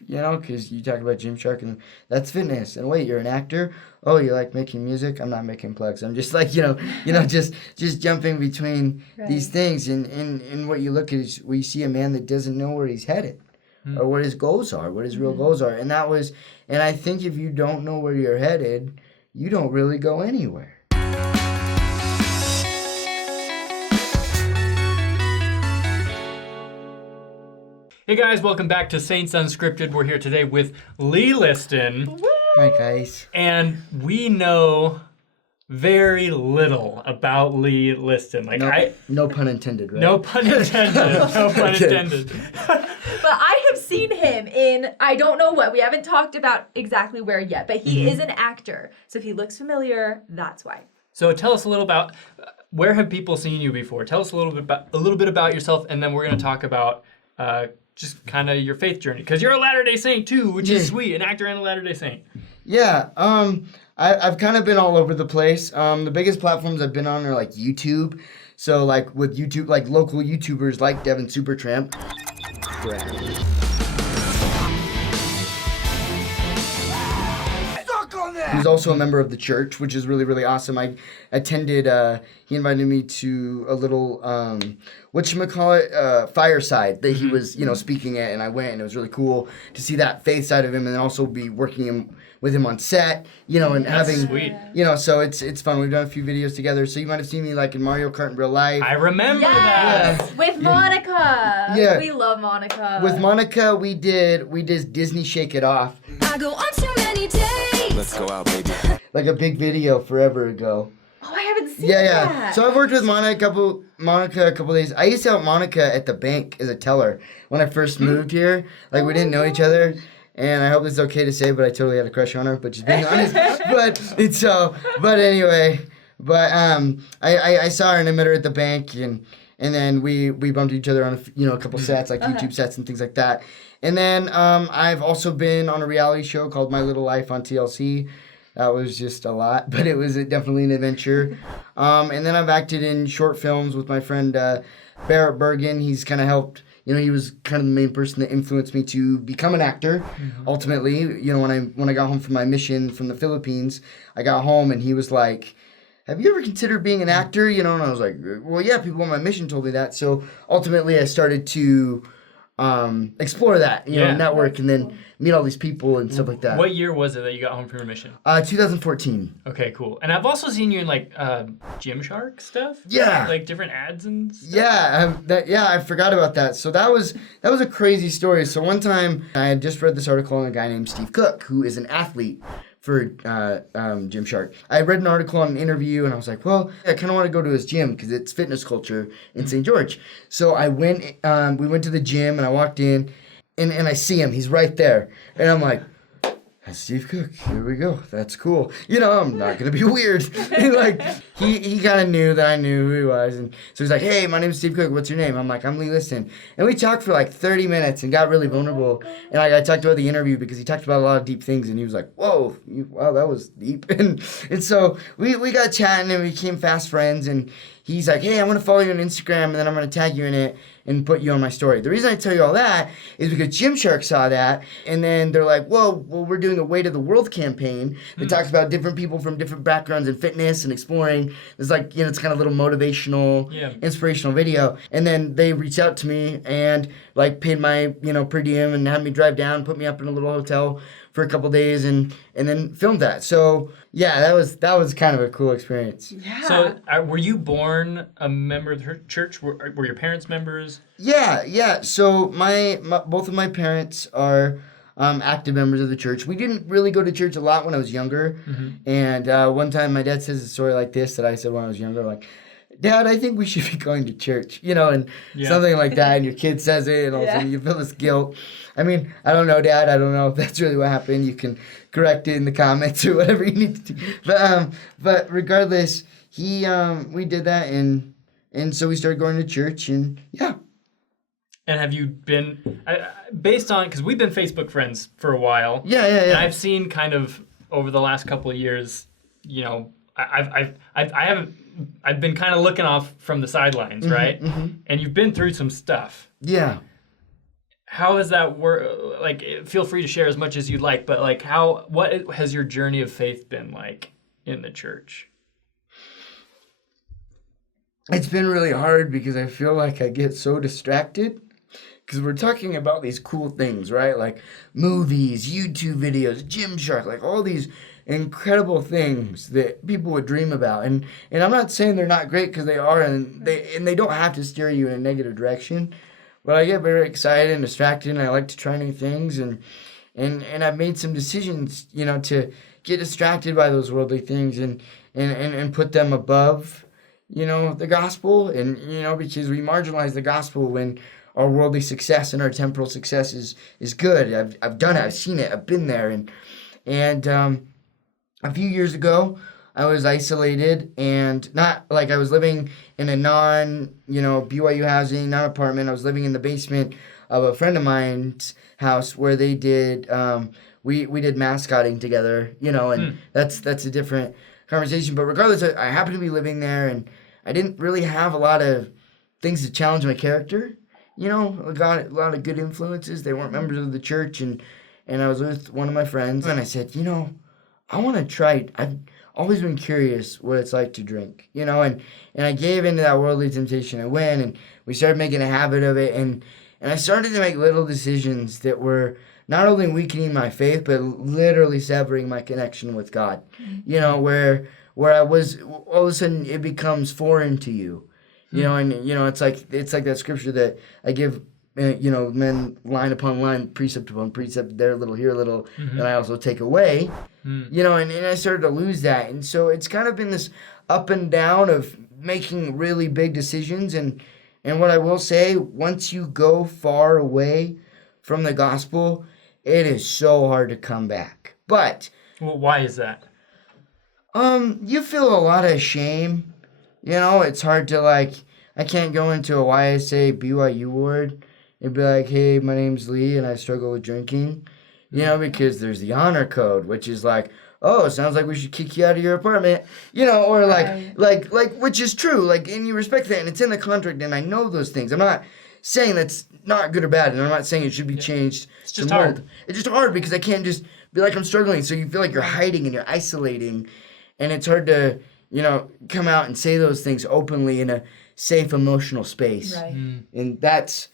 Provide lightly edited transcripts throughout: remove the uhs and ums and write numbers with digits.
you know, because you talk about Gymshark and that's fitness. And wait, you're an actor? Oh, you like making music? I'm not making plugs. I'm just like, just jumping between these things. And what you look at is we see a man that doesn't know where he's headed or what his goals are, what his real goals are. And I think if you don't know where you're headed, you don't really go anywhere. Hey guys, welcome back to Saints Unscripted. We're here today with Lee Liston. Hi guys. And we know very little about Lee Liston. No pun intended, right? No pun intended. No pun intended. But I have seen him in, I don't know what, we haven't talked about exactly where yet, but he is an actor. So if he looks familiar, that's why. So tell us a little about, where have people seen you before? Tell us a little bit about yourself, and then we're going to talk about just kind of your faith journey, because you're a Latter-day Saint too, which is sweet, an actor and a Latter-day Saint. Yeah, I've kind of been all over the place. The biggest platforms I've been on are like YouTube. So like with YouTube, like local YouTubers like Devin Supertramp. He's also a member of the church, which is really, really awesome. I attended, he invited me to a little, fireside that he was, speaking at, and I went, and it was really cool to see that faith side of him, and then also be working with him on set, and That's having, sweet. So it's fun. We've done a few videos together, so you might have seen me like in Mario Kart in real life. I remember that. Yes, with Monica. Yeah. We love Monica. With Monica, we did Disney Shake It Off. I go on too many days. Let's go out, baby. Like a big video forever ago. Oh, I haven't seen Yeah. that. So I've worked with Monica a couple days. I used to help Monica at the bank as a teller when I first moved here. Like, we didn't know each other. And I hope it's okay to say, but I totally had a crush on her, but just being honest. But anyway, I saw her and I met her at the bank, and then we bumped each other on a couple sets, like YouTube sets and things like that. And then I've also been on a reality show called My Little Life on TLC. That was just a lot, but it was definitely an adventure. And then I've acted in short films with my friend Barrett Bergen. He's kind of helped. He was kind of the main person that influenced me to become an actor. Ultimately, when I got home from my mission from the Philippines, I got home and he was like, "Have you ever considered being an actor?" And I was like, "Well, yeah, people on my mission told me that." So ultimately, I started to explore that, network, and then meet all these people and stuff like that. What year was it that you got home from your mission? 2014. Okay, cool. And I've also seen you in like Gymshark stuff. Yeah. Like different ads and stuff. Yeah, I forgot about that. So that was a crazy story. So one time I had just read this article on a guy named Steve Cook, who is an athlete for Gymshark. I read an article on an interview, and I was like, well, I kind of want to go to his gym because it's fitness culture in St. George. So I went. We went to the gym, and I walked in, and I see him. He's right there, and I'm like, "That's Steve Cook. Here we go. That's cool." I'm not gonna be weird. He kind of knew that I knew who he was, and so he's like, "Hey, my name's Steve Cook. What's your name?" I'm like, "I'm Lee Liston." And we talked for like 30 minutes and got really vulnerable. And I talked about the interview because he talked about a lot of deep things, and he was like, "Whoa, wow, that was deep." And so we got chatting and we became fast friends. And he's like, "Hey, I'm gonna follow you on Instagram, and then I'm gonna tag you in it and put you on my story." The reason I tell you all that is because Gymshark saw that, and then they're like, well, we're doing a Weight of the World campaign that talks about different people from different backgrounds in fitness and exploring. It's like, it's kind of a little motivational, inspirational video. And then they reached out to me and like paid my, per diem and had me drive down, put me up in a little hotel for a couple days and then filmed that. So yeah, that was kind of a cool experience. Yeah. So were you born a member of the church? Were your parents members? Yeah. So my both of my parents are active members of the church. We didn't really go to church a lot when I was younger. And one time my dad says a story like this that I said when I was younger, like, "Dad, I think we should be going to church," and something like that, and your kid says it, and all of a sudden you feel this guilt. I mean, I don't know, Dad. I don't know if that's really what happened. You can correct it in the comments or whatever you need to do. But regardless, we did that, and so we started going to church, and yeah. And have you been, based on, because we've been Facebook friends for a while. Yeah. And I've seen kind of over the last couple of years, I've been kind of looking off from the sidelines, right? And you've been through some stuff. Yeah. how has that worked? Like, feel free to share as much as you'd like, but like, what has your journey of faith been like in the church? It's been really hard because I feel like I get so distracted because we're talking about these cool things, right? Like movies, YouTube videos, Gymshark, like all these incredible things that people would dream about. And I'm not saying they're not great, because they are, and they don't have to steer you in a negative direction. But I get very excited and distracted, and I like to try new things, and I've made some decisions, to get distracted by those worldly things and put them above, the gospel, and because we marginalize the gospel when our worldly success and our temporal success is good. I've done it. I've seen it. I've been there, and a few years ago, I was isolated, and not like I was living in a BYU housing, not apartment. I was living in the basement of a friend of mine's house where they did, we did mascotting together, and that's a different conversation. But regardless, I happened to be living there, and I didn't really have a lot of things to challenge my character. I got a lot of good influences. They weren't members of the church, and I was with one of my friends, and I said, I want to try. I've always been curious what it's like to drink, and I gave into that worldly temptation. I went, and we started making a habit of it, and I started to make little decisions that were not only weakening my faith, but literally severing my connection with God. Where I was, all of a sudden it becomes foreign to you, it's like that scripture that I give. Men line upon line, precept upon precept, there a little, here a little, and I also take away, and I started to lose that. And so it's kind of been this up and down of making really big decisions. And what I will say, once you go far away from the gospel, it is so hard to come back. But Well, why is that? you feel a lot of shame. It's hard to I can't go into a YSA BYU ward and be like, hey, my name's Lee and I struggle with drinking, because there's the honor code, which is like, oh, it sounds like we should kick you out of your apartment, or like, which is true, and you respect that, and it's in the contract, and I know those things. I'm not saying that's not good or bad, and I'm not saying it should be changed. It's just hard. It's just hard because I can't just be like, I'm struggling, so you feel like you're hiding and you're isolating, and it's hard to, come out and say those things openly in a safe emotional space. Right. And that's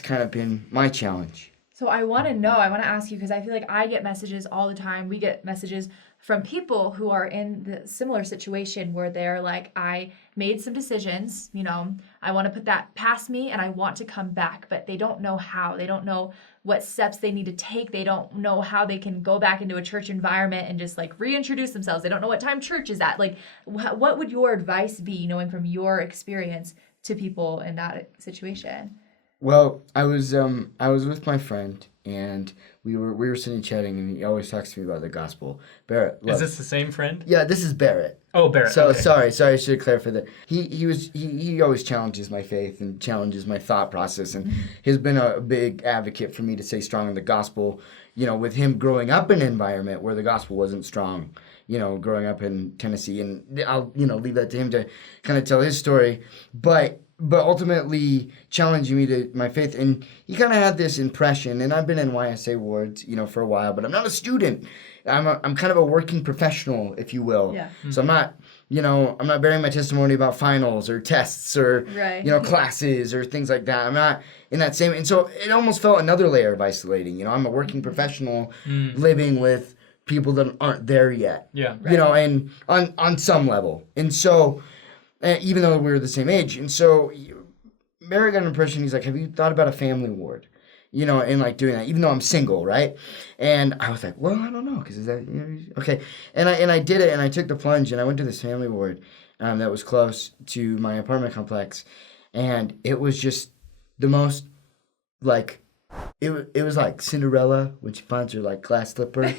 kind of been my challenge. So I want to ask you, because I feel like I get messages all the time. We get messages from people who are in the similar situation where they're like, I made some decisions, I want to put that past me and I want to come back, but they don't know how. They don't know what steps they need to take. They don't know how they can go back into a church environment and just reintroduce themselves. They don't know what time church is at. What would your advice be, knowing from your experience, to people in that situation? Well, I was with my friend, and we were sitting chatting, and he always talks to me about the gospel. Barrett, look. Is this the same friend? Yeah, this is Barrett. Oh, Barrett. So okay. sorry, I should have clarified that. He always challenges my faith and challenges my thought process, and he's been a big advocate for me to stay strong in the gospel. With him growing up in an environment where the gospel wasn't strong. Growing up in Tennessee, and I'll leave that to him to kind of tell his story, but ultimately challenging me to my faith. And he kind of had this impression, and I've been in YSA wards, for a while, but I'm not a student. I'm kind of a working professional, if you will. Yeah. So I'm not, I'm not bearing my testimony about finals or tests or, Right. Classes or things like that. I'm not in that same, and so it almost felt another layer of isolating. I'm a working professional living with people that aren't there yet. Yeah. And on some level. And so, even though we were the same age. And so, Barry got an impression, he's like, have you thought about a family ward? And doing that, even though I'm single, right? And I was like, well, I don't know, because is that, okay. And I did it, and I took the plunge, and I went to this family ward that was close to my apartment complex. And it was just the most, it was like Cinderella when she finds her, glass slipper.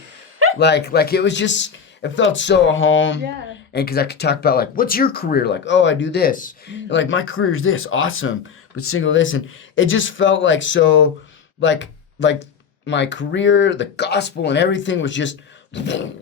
It was just, it felt so home. Yeah. And because I could talk about, what's your career? Oh, I do this. And, my career is this. Awesome. But single this. And it just felt so, my career, the gospel, and everything was just, because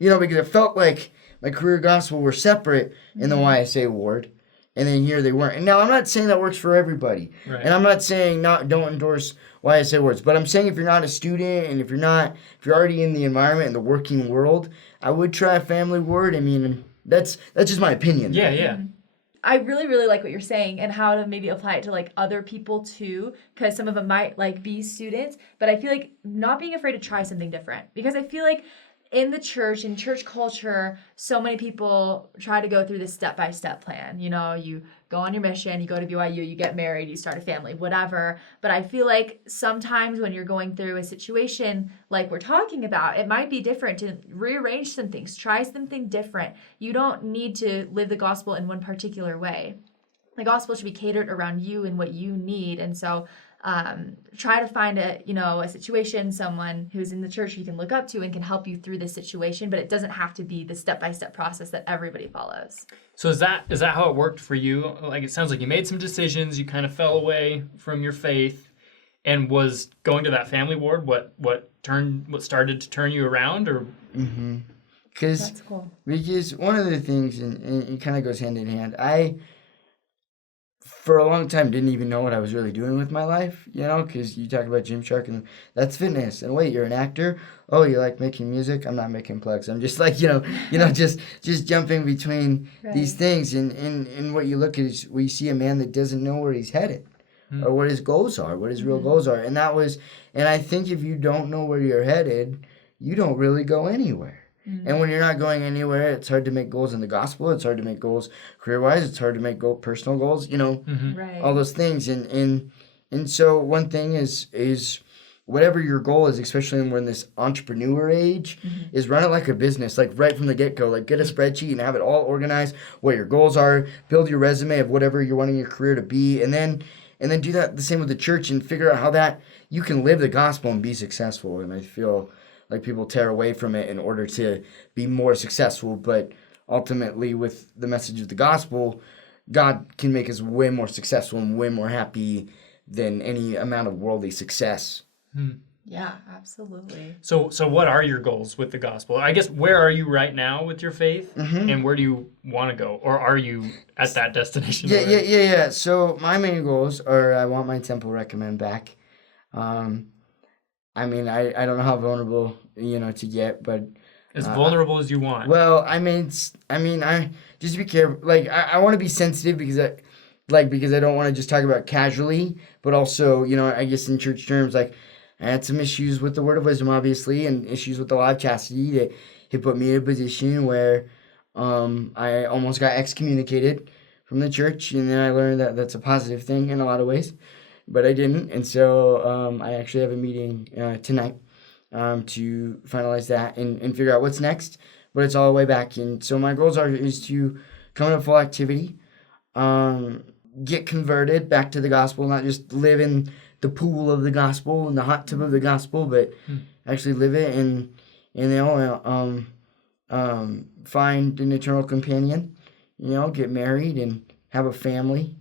it felt like my career and gospel were separate in the YSA ward. and then here they weren't. And now I'm not saying that works for everybody, Right. and I'm not saying don't endorse why I say words, but I'm saying if you're not a student and if you're already in the environment in the working world, I would try a family word. I mean, that's just my opinion. Yeah, yeah. I really, really like what you're saying and how to maybe apply it to like other people too, because some of them might like be students, but I feel like not being afraid to try something different, because I feel like in the church, in church culture, so many people try to go through this step-by-step plan. You know, you go on your mission, you go to BYU, you get married, you start a family, whatever. But I feel like sometimes when you're going through a situation like we're talking about, it might be different to rearrange some things, try something different. You don't need to live the gospel in one particular way. The gospel should be catered around you and what you need. And so try to find a situation, someone who's in the church you can look up to and can help you through this situation, but it doesn't have to be the step-by-step process that everybody follows. So is that how it worked for you? Like, it sounds like you made some decisions, you kind of fell away from your faith, and was going to that family ward what started to turn you around, or? Mm-hmm. That's cool. Because one of the things, and it kind of goes hand in hand, I for a long time didn't even know what I was really doing with my life, because you talk about Gymshark and that's fitness. And wait, you're an actor? Oh, you like making music? I'm not making plugs. I'm just like, just jumping between these things. And what you look at is we see a man that doesn't know where he's headed or what his goals are, what his real goals are. And I think if you don't know where you're headed, you don't really go anywhere. And when you're not going anywhere, it's hard to make goals in the gospel. It's hard to make goals career-wise. It's hard to make personal goals, Right. all those things. And so one thing is whatever your goal is, especially when we're in this entrepreneur age, is run it like a business, like right from the get-go. Like get a spreadsheet and have it all organized, what your goals are, build your resume of whatever you're wanting your career to be, and then do that the same with the church and figure out how that you can live the gospel and be successful. And I feel like people tear away from it in order to be more successful, but ultimately with the message of the gospel, God can make us way more successful and way more happy than any amount of worldly success. Yeah, absolutely. So what are your goals with the gospel? I guess, where are you right now with your faith, and where do you want to go, or are you at that destination? Yeah. So my main goals are I want my temple recommend back. I mean, I don't know how vulnerable, to get, but as vulnerable as you want. Well, I just be careful. Like, I want to be sensitive because I don't want to just talk about casually, but also, I guess in church terms, like, I had some issues with the word of wisdom, obviously, and issues with the law of chastity that had put me in a position where I almost got excommunicated from the church, and then I learned that that's a positive thing in a lot of ways. But I didn't, and so I actually have a meeting tonight to finalize that and figure out what's next. But it's all the way back, and so my goals is to come into full activity, get converted back to the gospel, not just live in the pool of the gospel and the hot tub of the gospel, but actually live it and find an eternal companion, get married and have a family,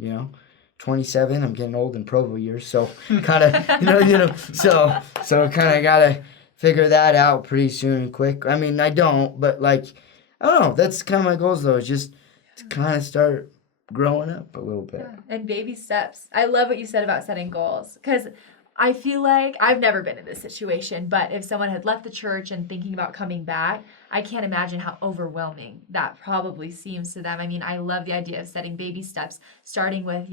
27, I'm getting old in Provo years, so kind of, so kind of gotta figure that out pretty soon and quick. I mean, I don't, but I don't know. That's kind of my goals though. Is just to kind of start growing up a little bit. Yeah. And baby steps. I love what you said about setting goals, because I feel like I've never been in this situation, but if someone had left the church and thinking about coming back, I can't imagine how overwhelming that probably seems to them. I mean, I love the idea of setting baby steps, starting with,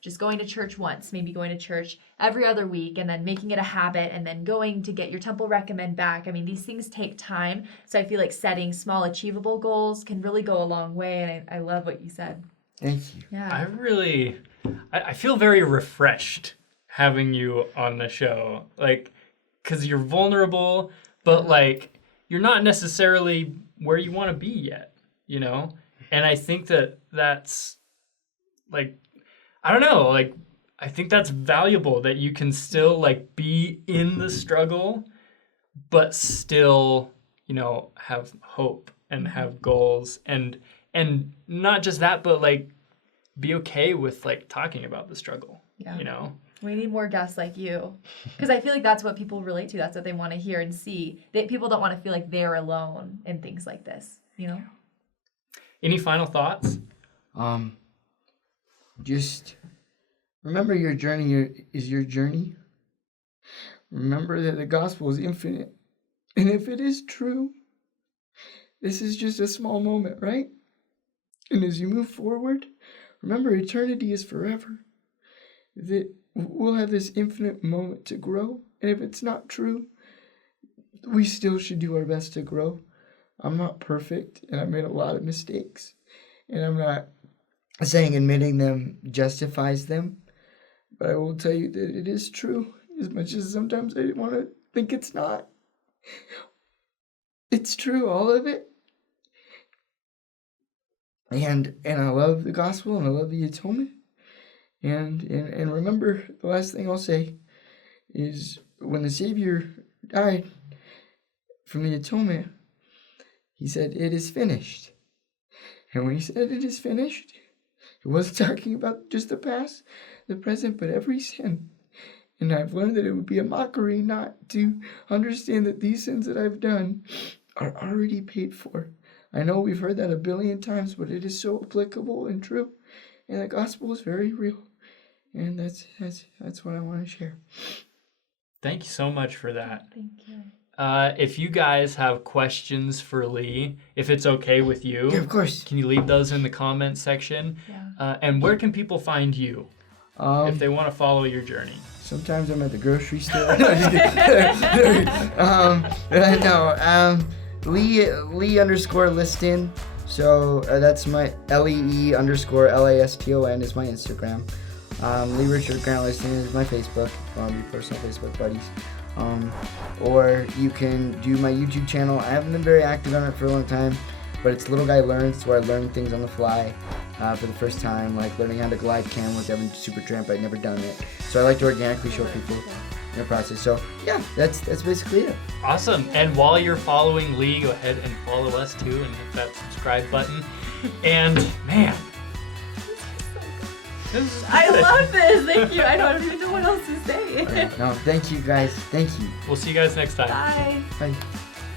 just going to church once, maybe going to church every other week, and then making it a habit, and then going to get your temple recommend back. I mean, these things take time. So I feel like setting small, achievable goals can really go a long way. And I love what you said. Thank you. Yeah. I feel very refreshed having you on the show, because you're vulnerable, but you're not necessarily where you want to be yet, and I think that's I don't know, I think that's valuable, that you can still be in the struggle but still have hope and have goals, and not just that, but be okay with talking about the struggle. Yeah. We need more guests like you, because I feel like that's what people relate to. That's what they want to hear and see. People don't want to feel like they're alone in things like this, Any final thoughts? just remember your journey is your journey. Remember that the gospel is infinite. And if it is true, this is just a small moment, right? And as you move forward, remember eternity is forever. That we'll have this infinite moment to grow. And if it's not true, we still should do our best to grow. I'm not perfect, and I made a lot of mistakes. And I'm not saying admitting them justifies them. But I will tell you that it is true, as much as sometimes I want to think it's not. It's true, all of it. And I love the gospel, and I love the atonement. And remember, the last thing I'll say is when the Savior died from the atonement, he said, "It is finished." And when he said it is finished, he wasn't talking about just the past, the present, but every sin. And I've learned that it would be a mockery not to understand that these sins that I've done are already paid for. I know we've heard that a billion times, but it is so applicable and true. And the gospel is very real. And that's what I want to share. Thank you so much for that. Thank you. If you guys have questions for Lee, if it's okay with you, Yeah, of course. can you leave those in the comments section? Yeah. And where can people find you if they want to follow your journey? Sometimes I'm at the grocery store. Lee _ Liston. So that's my LEE _ LASTON is my Instagram. Lee Richard Grant Liston is my Facebook. Be personal Facebook buddies. Or you can do my YouTube channel. I haven't been very active on it for a long time, but it's Little Guy Learns, where I learn things on the fly for the first time, like learning how to glide cam with Evan Supertramp. I'd never done it, so I like to organically show people in the process. So yeah, that's basically it. Awesome. And while you're following Lee, go ahead and follow us too and hit that subscribe button. And man, I love this. Thank you. I don't even know what else to say. No, thank you guys. Thank you. We'll see you guys next time. Bye. Bye.